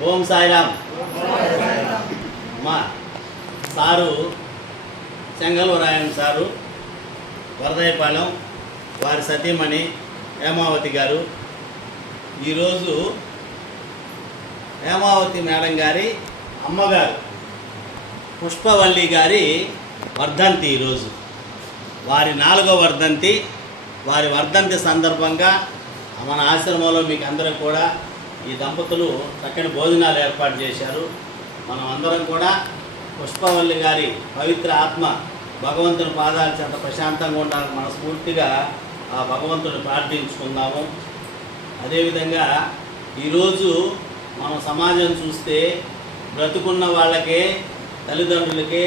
ఓం సాయిరామ్. అమ్మా sir చెంగలూరాయణ sir Varadaiahpalem వారి సతీమణి హేమావతి గారు. ఈరోజు హేమావతి మేడం గారి అమ్మగారు పుష్పవల్లి గారి వర్ధంతి ఈరోజు. వారి నాలుగో వర్ధంతి వారి వర్ధంతి సందర్భంగా మన ఆశ్రమంలో మీకు అందరూ కూడా ఈ దంపతులు చక్కని భోజనాలు ఏర్పాటు చేశారు. మనం అందరం కూడా పుష్పవల్లి గారి పవిత్ర ఆత్మ భగవంతుని పాదాల చెంత ప్రశాంతంగా ఉండాలని మనస్ఫూర్తిగా ఆ భగవంతుని ప్రార్థించుకుందాము. అదేవిధంగా ఈరోజు మనం సమాజం చూస్తే బ్రతుకున్న వాళ్ళకే తల్లిదండ్రులకే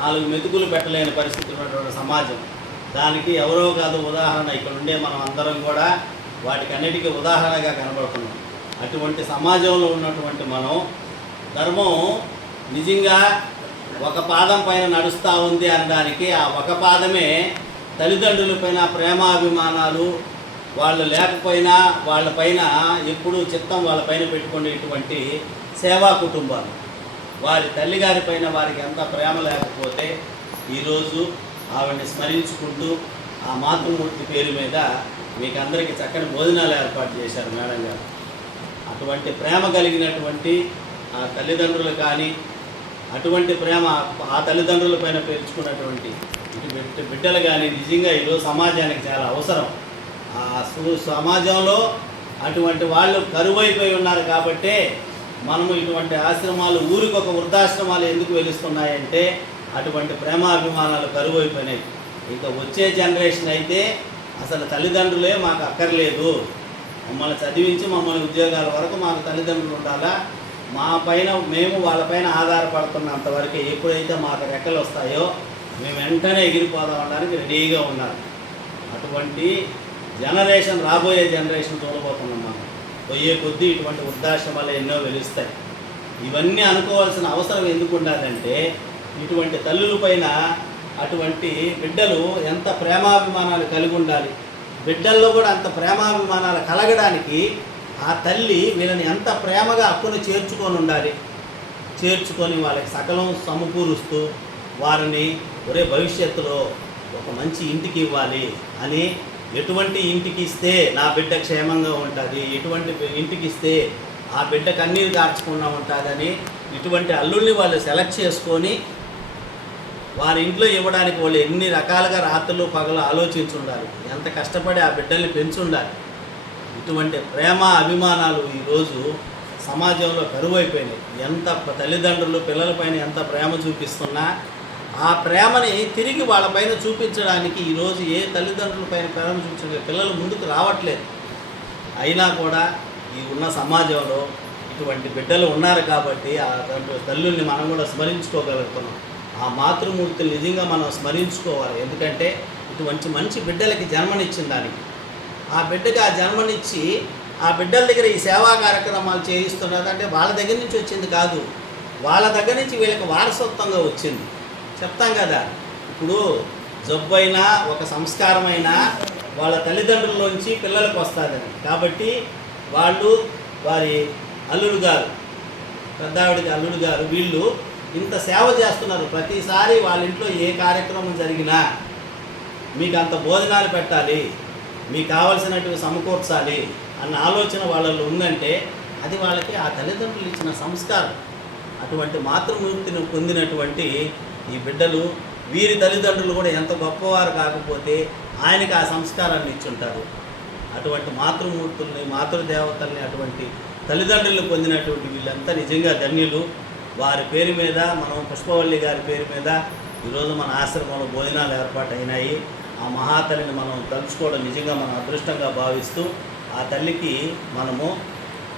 నాలుగు మెతుకులు పెట్టలేని పరిస్థితి ఉన్నటువంటి సమాజం. దానికి ఎవరో కాదు ఉదాహరణ ఇక్కడ ఉండే మనం అందరం కూడా వాటికన్నిటికీ ఉదాహరణగా కనబడుతున్నాం. అటువంటి సమాజంలో ఉన్నటువంటి మనం ధర్మం నిజంగా ఒక పాదం పైన నడుస్తూ ఉంది అనడానికి ఆ ఒక పాదమే తల్లిదండ్రులపైన ప్రేమాభిమానాలు వాళ్ళు లేకపోయినా వాళ్ళపైన ఎప్పుడూ చిత్తం వాళ్ళపైన పెట్టుకునేటువంటి సేవా కుటుంబాలు. వారి తల్లిగారి పైన వారికి ఎంత ప్రేమ లేకపోతే ఈరోజు ఆవిడని స్మరించుకుంటూ ఆ మాతృమూర్తి పేరు మీద మీకు అందరికీ చక్కని భోజనాలు ఏర్పాటు చేశారు మేడం గారు. అటువంటి ప్రేమ కలిగినటువంటి ఆ తల్లిదండ్రులు కానీ అటువంటి ప్రేమ ఆ తల్లిదండ్రుల పైన పేర్చుకున్నటువంటి ఇటు బిడ్డలు కానీ నిజంగా ఈరోజు సమాజానికి చాలా అవసరం. ఆ సమాజంలో అటువంటి వాళ్ళు కరువైపోయి ఉన్నారు కాబట్టే మనము ఇటువంటి ఆశ్రమాలు ఊరికి ఒక వృద్ధాశ్రమాలు ఎందుకు వెలుస్తున్నాయంటే అటువంటి ప్రేమాభిమానాలు కరువైపోయినాయి. ఇంకా వచ్చే జనరేషన్ అయితే అసలు తల్లిదండ్రులే మాకు అక్కర్లేదు. మమ్మల్ని చదివించి మమ్మల్ని ఉద్యోగాల వరకు మాకు తల్లిదండ్రులు ఉండాలా? మా పైన మేము వాళ్ళపైన ఆధారపడుతున్నంత వరకు ఎప్పుడైతే మాకు రెక్కలు వస్తాయో మేము వెంటనే ఎగిరిపోదాం అనడానికి రెడీగా ఉన్నారు. అటువంటి జనరేషన్ రాబోయే జనరేషన్ చూడబోతున్నాం మనం. పోయే కొద్దీ ఇటువంటి వృద్ధాశ్రమాలు ఎన్నో వెలుస్తాయి. ఇవన్నీ అనుకోవాల్సిన అవసరం ఎందుకు ఉండాలంటే ఇటువంటి తల్లుల పైన అటువంటి బిడ్డలు ఎంత ప్రేమాభిమానాలు కలిగి ఉండాలి? బిడ్డల్లో కూడా అంత ప్రేమాభిమానాలు కలగడానికి ఆ తల్లి వీళ్ళని ఎంత ప్రేమగా అక్కును చేర్చుకొని ఉండాలి. చేర్చుకొని వాళ్ళకి సకలం సమకూరుస్తూ వారిని ఒరే భవిష్యత్తులో ఒక మంచి ఇంటికి ఇవ్వాలి అని ఎటువంటి ఇంటికి ఇస్తే నా బిడ్డ క్షేమంగా ఉంటుంది ఎటువంటి ఇంటికి ఇస్తే ఆ బిడ్డ కన్నీరు కార్చకుండా ఉంటుందని ఇటువంటి అల్లుల్ని వాళ్ళు సెలెక్ట్ చేసుకొని వారి ఇంట్లో ఇవ్వడానికి వాళ్ళు ఎన్ని రకాలుగా రాత్రులు పగలు ఆలోచించుండాలి? ఎంత కష్టపడి ఆ బిడ్డల్ని పెంచుండాలి? ఇటువంటి ప్రేమ అభిమానాలు ఈరోజు సమాజంలో కరువైపోయినాయి. ఎంత తల్లిదండ్రులు పిల్లలపైన ఎంత ప్రేమ చూపిస్తున్నా ఆ ప్రేమని తిరిగి వాళ్ళపైన చూపించడానికి ఈరోజు ఏ తల్లిదండ్రుల పైన ప్రేమ చూపించే పిల్లలు ముందుకు రావట్లేదు. అయినా కూడా ఈ ఉన్న సమాజంలో ఇటువంటి బిడ్డలు ఉన్నారు కాబట్టి ఆ తండ్రి- తల్లుల్ని మనం కూడా స్మరించుకోగలుగుతున్నాం. ఆ మాతృమూర్తిని నిజంగా మనం స్మరించుకోవాలి. ఎందుకంటే ఇటువంటి మంచి బిడ్డలకి జన్మనిచ్చిన దానికి. ఆ బిడ్డకి ఆ జన్మనిచ్చి ఆ బిడ్డల దగ్గర ఈ సేవా కార్యక్రమాలు చేయిస్తున్నారు అంటే వాళ్ళ దగ్గర నుంచి వచ్చింది కాదు. వాళ్ళ దగ్గర నుంచి వీళ్ళకి వారసత్వంగా వచ్చింది. చెప్తాం కదా. ఇప్పుడు జబ్బు అయినా ఒక సంస్కారమైనా వాళ్ళ తల్లిదండ్రుల్లోంచి పిల్లలకు వస్తుందని కాబట్టి వాళ్ళు వారి అల్లుడు గారు పెద్దావిడికి అల్లుడు గారు వీళ్ళు ఇంత సేవ చేస్తున్నారు. ప్రతిసారి వాళ్ళ ఇంట్లో ఏ కార్యక్రమం జరిగినా మీకు అంత భోజనాలు పెట్టాలి మీకు కావలసినటువంటి సమకూర్చాలి అన్న ఆలోచన వాళ్ళలో ఉందంటే అది వాళ్ళకి ఆ తల్లిదండ్రులు ఇచ్చిన సంస్కారం. అటువంటి మాతృమూర్తిని పొందినటువంటి ఈ బిడ్డలు వీరి తల్లిదండ్రులు కూడా ఎంత గొప్పవారు కాకపోతే ఆయనకి ఆ సంస్కారాన్ని ఇచ్చుంటారు. అటువంటి మాతృమూర్తుల్ని మాతృదేవతల్ని అటువంటి తల్లిదండ్రులు పొందినటువంటి వీళ్ళంతా నిజంగా ధన్యులు. వారి పేరు మీద మనం పుష్పవల్లి గారి పేరు మీద ఈరోజు మన ఆశ్రమంలో భోజనాలు ఏర్పాటు అయినాయి ఆ మహాతల్లిని మనం తలుచుకోవడం నిజంగా మన అదృష్టంగా భావిస్తూ ఆ తల్లికి మనము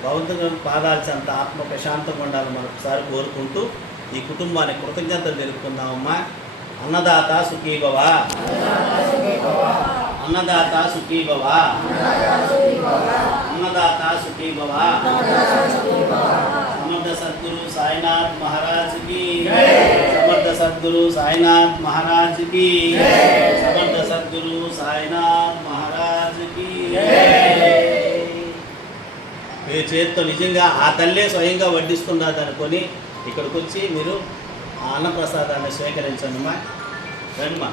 భగవంతుని పాదాల్సినంత ఆత్మ ప్రశాంతంగా ఉండాలని మరొకసారి కోరుకుంటూ ఈ కుటుంబానికి కృతజ్ఞతలు తెలుపుకుందామమ్మా. అన్నదాత సుఖీభవ. అన్నదాత సుఖీభవ. అన్నదాత సుఖీభవ. సద్గురు సాయినాథ్ మహారాజ్కి సమర్థ సద్గురు సాయినాథ్ మహారాజ్కి సమర్థ సద్గురు సాయినాథ్ మహారాజ్కి మీరు చేతితో నిజంగా ఆ తల్లే స్వయంగా వడ్డిస్తున్నది అనుకొని ఇక్కడికి వచ్చి మీరు ఆ అన్నప్రసాదాన్ని స్వీకరించండి మా రండి మా